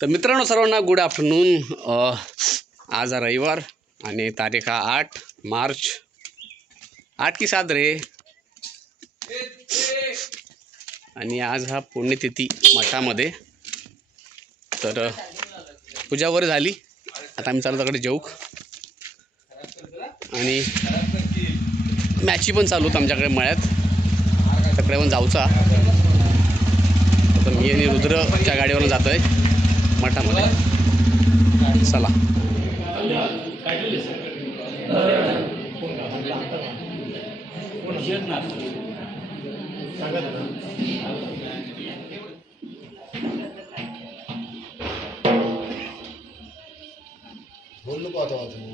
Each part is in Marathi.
तर मित्रांनो सर्वांना गुड आफ्टरनून। आज हा रविवार आणि तारीख 8 मार्च 8 की 7 रे। आणि आज हा पुण्यतिथी मठामध्ये। तर पूजा वगैरे झाली, आता आम्ही चालू तिकडे जेवूक आणि मॅची पण चालू होत आमच्याकडे मळ्यात, तिकडे पण जाऊचा। तर मी आणि रुद्रच्या गाडीवरून जातो आहे मठामध्ये, चला।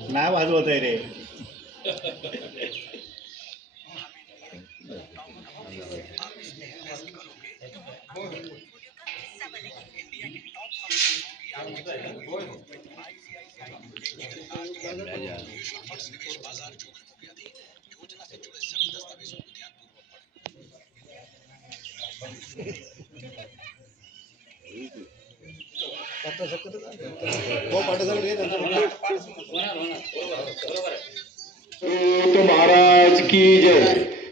नाही वाजवत आहे रे। महाराज की जय।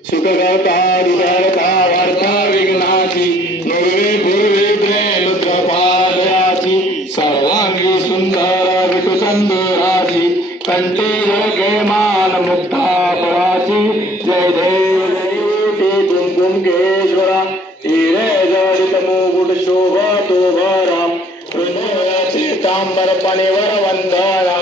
सुखकर्ता दुर्धरता वार्ता विघ्नाची नुर्वे पूर्वे प्रेम कृपादयाची सर्वांगी सुंदर विटुसंदराची कंठी योगे मान मुक्ता पराची जय देव जयोती कुंकुमकेश्वरा हिरे जडित मुकुट शोभा तो भरा पीतांबर पणिवर वंदना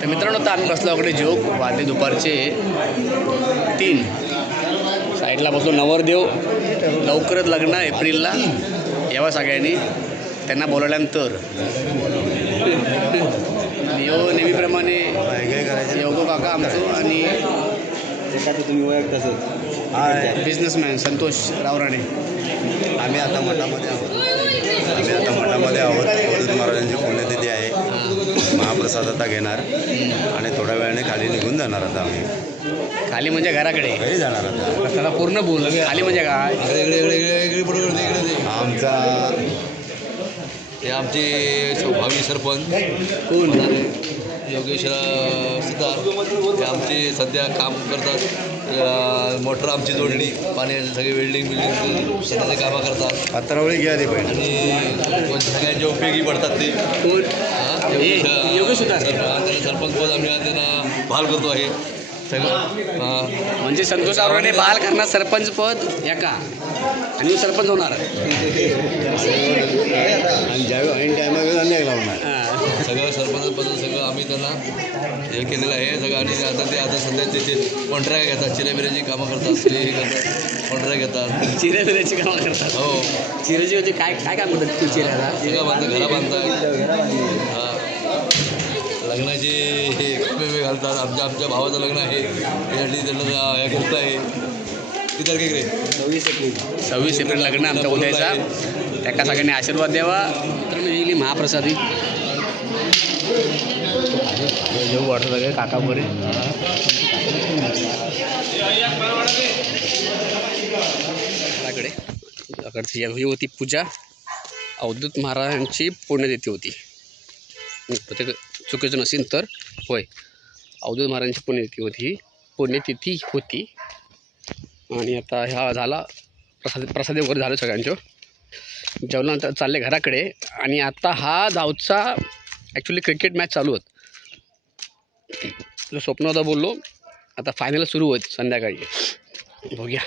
तर मित्रांनो, आता आम्ही बसलो इकडे जेवूक। वाजले दुपारचे 3। साईडला बसलो। नवरदेव लवकरच लग्न एप्रिलला, यावा सगळ्यांनी, त्यांना बोलवल्यानंतर। नेहमीप्रमाणे योगो काका आमचं आणि तुम्ही ओळख तसंच बिझनेसमॅन संतोष रावराणे। आम्ही आता मठामध्ये आहोत। अवधूत महाराजांची पुण्यतिथी आहे। महाप्रसाद आता घेणार आणि थोड्या वेळाने खाली निघून जाणार। आता आम्ही खाली म्हणजे घराकडे घरी जाणार आता। त्याला पूर्ण बोल, खाली म्हणजे काय? आमचा हे आमचे सौभागी सरपंच कोण? योगेश सुतार, हे आमचे सध्या काम करतात। मोटर आमची जोडली, पाण्याचे सगळे वेल्डिंग सगळे कामं करतात। पत्रावळी घ्या ते पण, आणि सगळ्यांच्या उपयोगी पडतात ते। कोण? योगेश सुतार सरपंच पद आम्ही त्यांना बहाल करतो आहे सगळं। म्हणजे संतोष रावराणे बहाल करणार सरपंच पद एका, आणि सरपंच होणार। आणि ज्यावेळी ऐन टायमाला नाही लावणार। सगळं सरपंच पद सगळं आम्ही त्यांना हे केलेलं आहे सगळं। आणि आता सध्या तिथे कॉन्ट्रॅक्ट घेतात, चिऱ्याबिऱ्याची कामं करतात, हे करतात, कॉन्ट्रॅक्ट घेतात, चिऱ्याबिऱ्याची कामं करतात। हो, चिऱ्याची म्हणजे काय काय काम करतात? तू चिऱ्याला सगळं बांधतात, घरा बांधतात, हां, लग्नाचे हे कपडे घालतात। आमच्या भावाचं लग्न आहे, त्यासाठी त्यांना हे करत आहे। किती तारखेक रे? 26 एप्रिल लग्न आमचा उद्याचा। त्याका सगळ्यांनी आशीर्वाद द्यावा। मित्रांनो, येईल महाप्रसादी जेव वाटत सगळे काका बरे। अकडची ही होती पूजा। अवधूत महाराजांची पुण्यतिथी होती, प्रत्येक चुकीचं नसेल तर होय, अवधूत महाराजांची पुण्यतिथी होती। आणि आता ह्या झाला प्रसाद वगैरे झालं सगळ्यांचं। जेवल्यानंतर चालले घराकडे। आणि आता हा धावचा ॲक्च्युली क्रिकेट मॅच चालू होत, स्वप्न होता बोललो, आता फायनल सुरू होत संध्याकाळी, बघूया।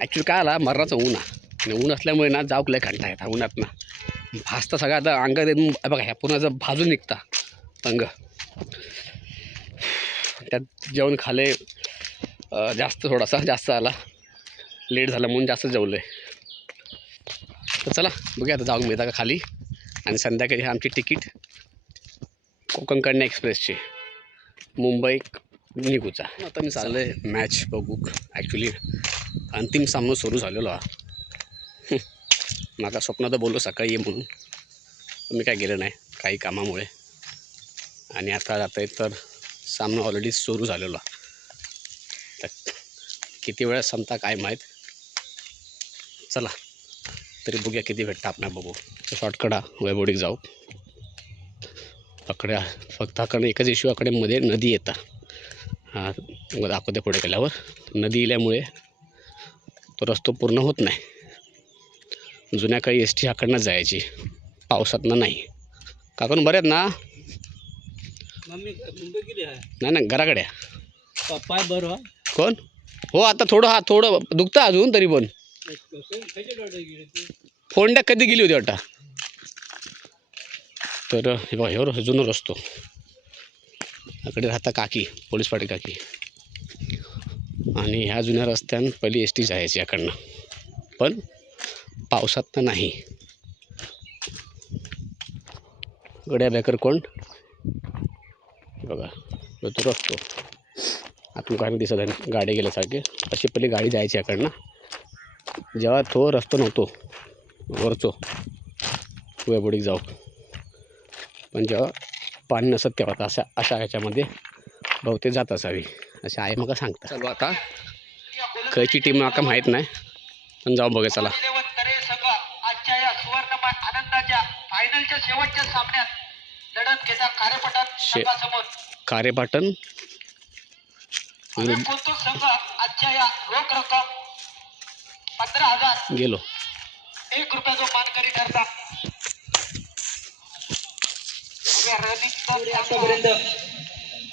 ॲक्च्युली काय आला, मरणाचं ऊन आणि ऊन असल्यामुळे ना जाऊक लय कंटाळा येतात उन्हात ना। भाजता सगळं आता अंगात येऊन बघा, ह्या पूर्ण भाजून निघता अंग। त्यात जेवण खाले, जास्त थोडासा जास्त आला, लेट झाला म्हणून जास्त जेवलो आहे. तर चला बघूया आता जाऊन मिळता का खाली. आणि संध्याकाळी आमची तिकीट कोकण कन्या एक्सप्रेसची मुंबई निघूचा. आता मी चाललो आहे मॅच बघू. ॲक्च्युली अंतिम सामना सुरू झालेलो हा. माका स्वप्नात बोललो सकाळी ये म्हणून, मी काय गेलं नाही काही कामामुळे. आणि आता जाता तर सामना ऑलरेडी सुरू झालेला. तर किती वेळा संपता काय माहीत. चला तरी बघूया किती भेटतं आपण बघू. शॉर्टकट वैभवडीक जाऊ. अकडे फक्त अकडे एकच इश्यू, अकडे मध्ये नदी येतात. हा दाखवते पुढे गेल्यावर. नदी इल्यामुळे तो रस्ता पूर्ण होत नाही. जुन्या काळी एस टी ह्याकडनं जायची, पावसातनं नाही. काकून बरे आहेत ना? नाही नाही घराकडे पाय बरं कोण हो आता थोडं दुखतं अजून तरी पण. फोंड्या कधी गेली होती वाटतं. तर हे बघा ह्यावर जुनं रस्तो. इकडे राहता काकी, पोलीस पाटील काकी. आणि ह्या जुन्या रस्त्यानं पहिली एस टी जायची याकडनं, पण पावसातनं नाही. गड्या बेकर कोण बघा तो रस्तो आतून काय दिसत आहे गाडी गेल्यासारखे. अशी पहिली गाडी जायची याकडनं. जेव्हा तो रस्तो नव्हतो वरचो वैभवडीक जाऊ, पण जेव्हा पाणी नसत तेव्हा अशा ह्याच्यामध्ये बहुतेक जात असावी असे आहे मग सांगता. चलो आता खयची टीम माका माहीत नाही, पण जाऊ बघा चला. आजच्या या सुवर्णमय आनंदाच्या फायनलच्या शेवटच्या सामन्यात लढत घेता खारेपाटण संघासमोर. खारेपाटण कोणतो संघ आजच्या या रोख रक्कम 15,000 गेलो 1 रुपयाचा मानकरी ठरता. आतापर्यंत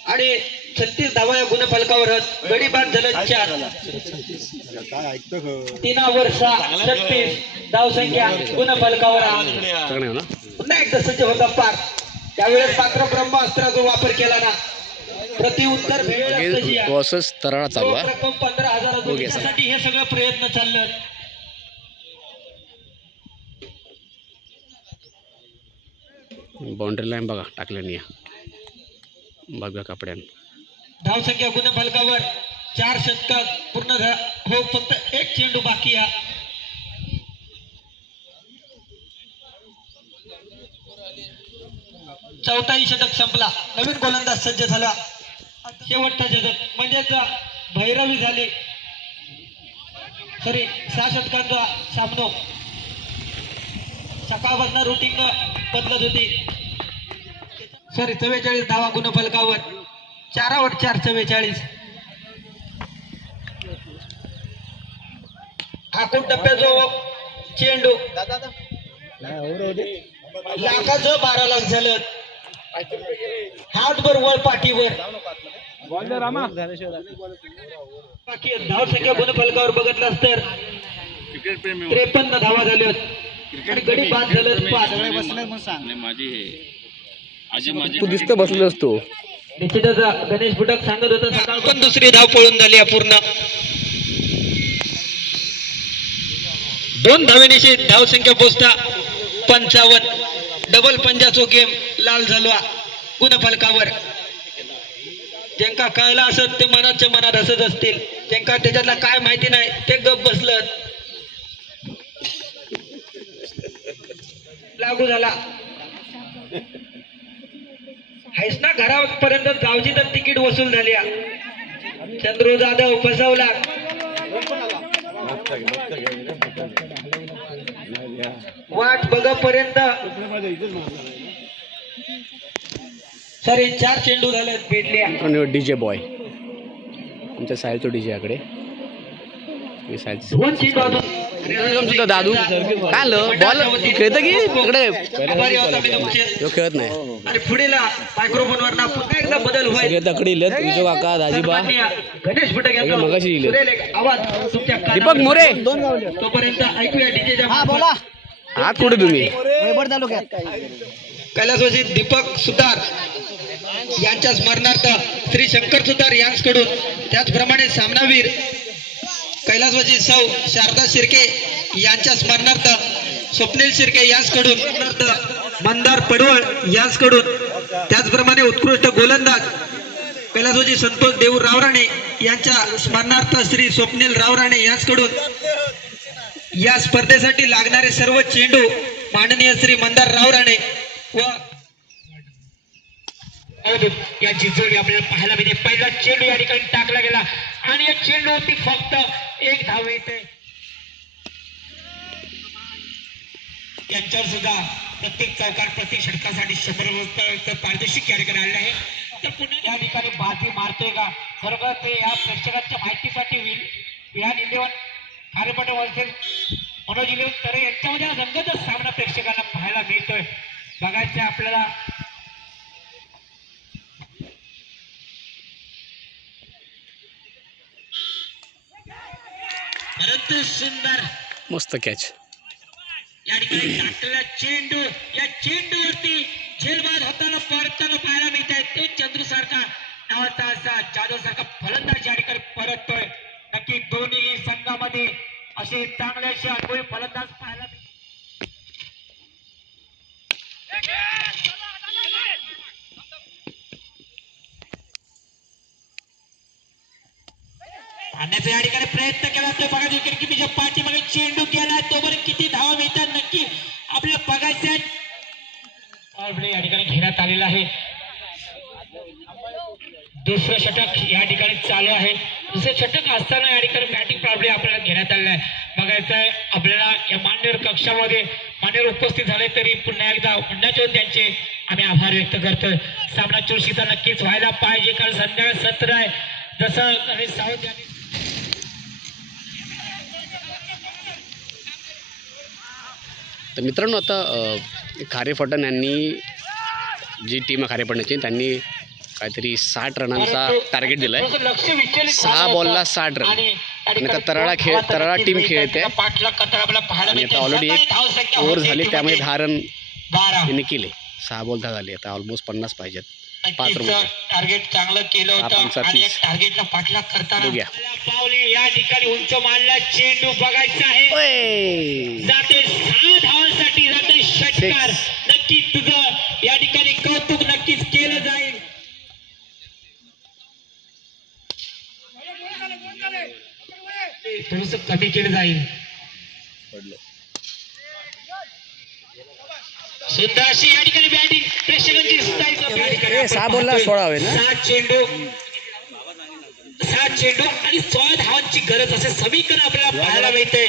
आणि 36 धावा या गुणफलकावर आहेत. गडी बाद झालं 4. काय ऐकतो 3 वर्षा 36 धावसंख्या गुणफलकावर आहे. सगळं ना. पुन्हा एकदा सज्ज होता पार. त्यावेळेस मात्र ब्रह्मास्त्राचा वापर केला ना. प्रतिउत्तर वर्सेस तराळा चालू आहे. रक्कम 15,000 साठी हे सगळं प्रयत्न चाललं. बाउंड्री लाईन बघा टाकल्याने बघा कपड्यान. धावसंख्या गुणफलकावर 4 षटकात पूर्ण हो, फक्त 1 चेंडू बाकी आहे. चौथाही षटक संपला. नवीन गोलंदाज सज्ज झाला. शेवटचा षटक म्हणजेच भैरवी झाली. सॉरी 6 षटकांचा सामनो. सकाळपासून रुटीन बदलत होती. सॉरी 44 धावा गुणफलकावर. 4 वर 4 44. हाकून टप्प्याचो चेंडू लाखाचं 12 लाख झालं. हातभर वळ पाठीवर. बाकी धावसंख्या गुणफलकावर बघितलास तर 53 धावा झाल्या आणि गडी बाद झालं 5. तू दिसतो बसलो असतो. निश्चितच गणेश बुटक सांगत होता सकाळ पण दुसरी धाव पळून झाली पूर्ण. 2 धावेनिशी धावसंख्या पोचता 55. डबल पंजाचो गेम लाल झाला गुणफलकावर. ज्यांका कळला असत ते मनाच्या मनात हसत असतील. ज्यांका त्याच्यातला काय माहिती नाही ते गप बसलं. लागू झाला. आहेस ना घरापर्यंत गावची तर तिकीट वसूल झाली. चंद्रू जाधव फसवला. वाट बघापर्यंत सॉरी 4 चेंडू झाले भेटले. डीजे बॉय आमच्या साहेबचं डीजे याकडे. 2 चेंडू अजून. दादू काय आलं बॉल खेळतं की इकडे आभारी होता मी तुमचे. तो खेळत नाही. आणि पुढेला मायक्रोफोनवर ना पुन्हा एकदा बदल होईल. सगळे तकडी इलेत विजय काका दाजीबा गणेश भटक यांचा मगाशी लिहिलेत. सुरेल एक आवाज तुमच्या कानावर. दीपक मोरे तोपर्यंत ऐकूया डीजेच्या. बोला. हात कुठे तुम्ही कैलासवासी दीपक सुतार यांच्या स्मरणार्थ श्री शंकर सुतार यांच्याकडून, त्याचप्रमाणे सामनावीर कैलासवासी सौ शारदा शिर्के यांच्या स्मरणार्थ स्वप्नील शिर्के यांच्याकडून, मंदार पडवळ यांच्याकडून, त्याचप्रमाणे उत्कृष्ट गोलंदाज कैलासवासी संतोष देऊ रावराणे यांच्या स्मरणार्थ श्री स्वप्नील रावराणे यांच्याकडून या स्पर्धेसाठी लागणारे सर्व चेंडू माननीय श्री मंदार रावराणे व या जोडी आपल्याला पाहायला मिळते. पहिला चेंडू या ठिकाणी टाकला गेला आणि या चेंडूवरती फक्त एक धाव येते. यांच्यावर सुद्धा प्रत्येक चौकार प्रत्येक षटकासाठी 100 पारितोषिक या ठिकाणी आले आहे. तर पुन्हा या ठिकाणी बाजी मारतोय का खरोखर ते या प्रेक्षकांच्या माहितीसाठी विहान 11 खारेपाटे वर्सेस मनोज 11 तरे यांच्यामध्ये रंगतच सामना प्रेक्षकांना पाहायला मिळतोय. बघायचं आपल्याला परंतु सुंदर मस्त कॅच. या ठिकाणी टाकलेला चेंडू, या चेंडूवरती झेलबाद होताना परताना पाहायला मिळत आहे. तो चंद्रू सारखा नावाचा असा जाधव सारखा फलंदाज या ठिकाणी परततोय. नक्की दोन्ही संघामध्ये असे चांगले असे अनुभवी फलंदाज पाहायला मिळतात. आणण्याचा या ठिकाणी प्रयत्न केला तो बघा विकेट किपीच्या पाठीमागे चेंडू गेला तोपर्यंत किती धावा मिळतात नक्की आपल्याला बघायचं आहे. या ठिकाणी घेण्यात आलेला आहे. दुसरं षटक या ठिकाणी चालू आहे. दुसरं षटक असताना या ठिकाणी बॅटिंग प्रॉब्लेम आपल्याला घेण्यात आलेला आहे. बघायचं आहे आपल्याला या मान्यवर कक्षामध्ये मान्यवर उपस्थित झाले तरी पुन्हा एकदा मंडळाचे त्यांचे आम्ही आभार व्यक्त करतोय. सामना चुरशीचा नक्कीच व्हायला पाहिजे कारण संध्याकाळी सत्र आहे. जसं गणेश सावंत यांनी तर मित्रांनो आता खारेफटण यांनी जी टीम आहे खारेफटण्याची त्यांनी काहीतरी 60 रनांचा टार्गेट दिलाय. 6 बॉलला 60 रन आणि आता तराळा टीम खेळते आणि आता ऑलरेडी 1 ओव्हर झाली त्यामुळे 10 रन त्यांनी केले. 6 बॉल 10 झाले. आता ऑलमोस्ट 50 पाहिजेत. 5 रन टार्गेट चांगलं केलं होतं आणि एक टार्गेटला पाठलाग करताना पावले या ठिकाणी उंच मारला चेंडू बघायचा आहे. जाते 6 धावांसाठी जाते षटकार. नक्की तुझं या ठिकाणी कौतुक नक्कीच केलं जाईल. थोडस कमी केलं जाईल. सुंदर अशी या ठिकाणी बॅटिंग प्रेक्षकांची 6 बॉलला 16 हवे ना. 7 चेंडू आणि 16 धावांची गरज असे समीकरण आपल्याला पाहायला मिळते.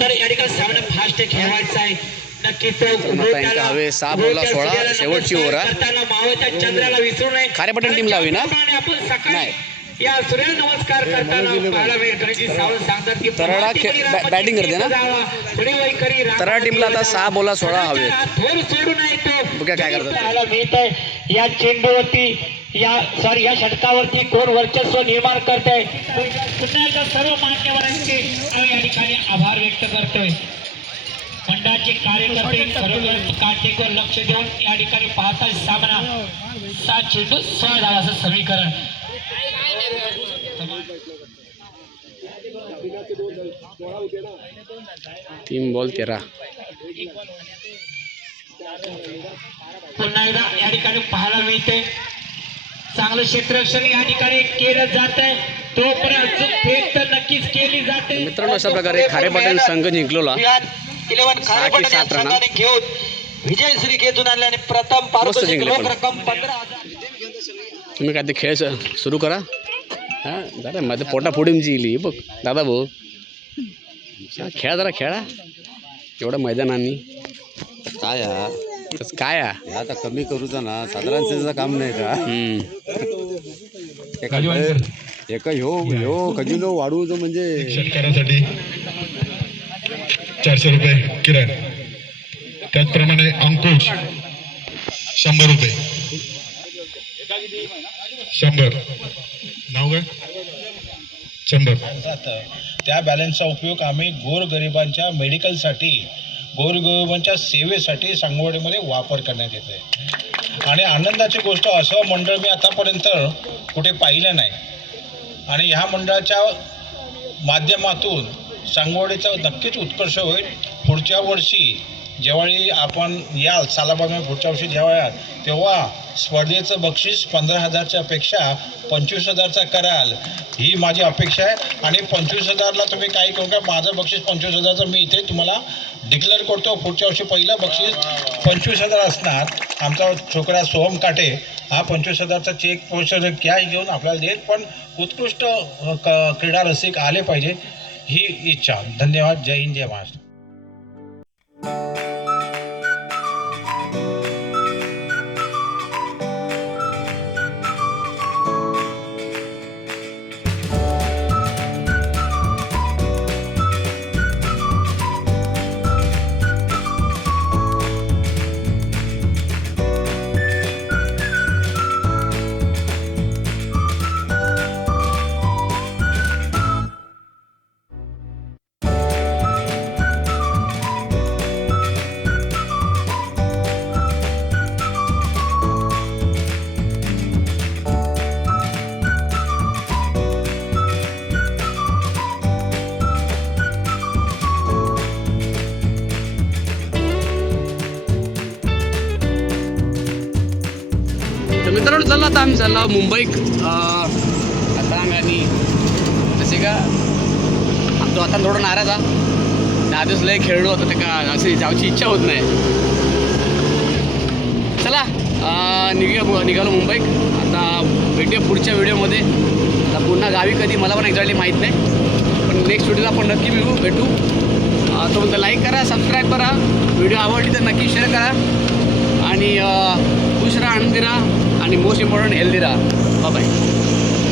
तर या ठिकाणी सामना फास्ट खेळवायचा आहे. नक्कीच हवे 6 बॉलला 16 शेवटची ओव्हर मावळत्या चंद्राला विसरू नये. खारेपटण टीम लावी ना आपण सकाळी या सूर्य नमस्कार करताना पाहायला मिळते. सावंत सांगतात की तराळा बॅटिंग करते ना. तराळा टीमला आता 6 बॉलला 16 हवे. थोर सोडू नये तो बघा काय करतात. पाहायला मिळत आहे. या चेंडूवरती या षटकावरती कोण वर्चस्व निर्माण करतंय. पुन्हा एकदा सर्व मान्यवरांचे आम्ही या ठिकाणी आभार व्यक्त करतोय. मंडळाचे कार्यकर्ते खरोखर काटेकोर लक्ष देऊन या ठिकाणी पाहता सामना 7 चेंडू 16 धावांचं समीकरण. 3 बॉल 13. पुन्हा एकदा या ठिकाणी पाहायला मिळते. चांगलं क्षेत्ररक्षण या ठिकाणी केलं जात आहे. तोपर्यंत फेक तर नक्कीच केली जाते. मित्रांनो अशा प्रकारे खारेपाटण संघ जिंकलोला 7 रन घेऊन विजयश्री खेचून आणले आणि प्रथम पारितोषिक रोख रक्कम 15,000. तुम्ही काय ते खेळ सुरू करा. हां दादा माझं पोटाफोडी जिंकली बघ दादा भाऊ. खेळा जरा खेळा एवढं मैदानांनी काय काय आता कमी करूचा ना साधारण त्याचं काम नाही का. एका ह्यो खजिनो वाढवतो म्हणजे षटकारासाठी 400 रुपये किरण. त्याचप्रमाणे अंकुश 100 रुपये. 100 नाव काय 100. त्या बॅलन्सचा उपयोग आम्ही गोरगरिबांच्या मेडिकलसाठी गोरगरिबांच्या सेवेसाठी सांगवडीमध्ये वापर करण्यात येतो आहे. आणि आनंदाची गोष्ट असं मंडळ मी आतापर्यंत कुठे पाहिलं नाही आणि ह्या मंडळाच्या माध्यमातून सांगवडीचा नक्कीच उत्कर्ष होईल. पुढच्या वर्षी जेव्हाही आपण याल सालाबादमध्ये पुढच्या वर्षी जेव्हा याल तेव्हा स्पर्धेचं बक्षीस 15,000च्या पेक्षा 25,000चा कराल ही माझी अपेक्षा आहे. आणि 25,000ला तुम्ही काही करू का, माझं बक्षीस 25,000चं मी इथे तुम्हाला डिक्लेअर करतो. पुढच्या वर्षी पहिलं बक्षीस 25,000 असणार. आमचा छोकरा सोहम काटे हा 25,000चा चेक कॅश घेऊन आपल्याला देईल. पण उत्कृष्ट क्रीडा रसिक आले पाहिजे ही इच्छा. धन्यवाद. जय हिंद, जय महाराष्ट्र. तर मित्रांनो चला आता आम्ही चाललो मुंबईत अथांग आणि जसे का आमचा आता थोडं नाराज हा 10 दिवस लय खेळलो होतो ते का अशी जायची इच्छा होत नाही. चला निघालो मुंबईत. आता भेटूया पुढच्या व्हिडिओमध्ये. आता पुन्हा गावी कधी मला पण एक्झॅक्टली माहीत नाही, पण नेक्स्ट व्हिडिओला आपण नक्की भेटू. तोपर्यंत लाईक करा, सबस्क्राईब करा, व्हिडिओ आवडली तर नक्की शेअर करा आणि खुश राहा, आनंदी राहा आणि मोस्ट इम्पॉर्टंट हेल्दी राहा. बाय.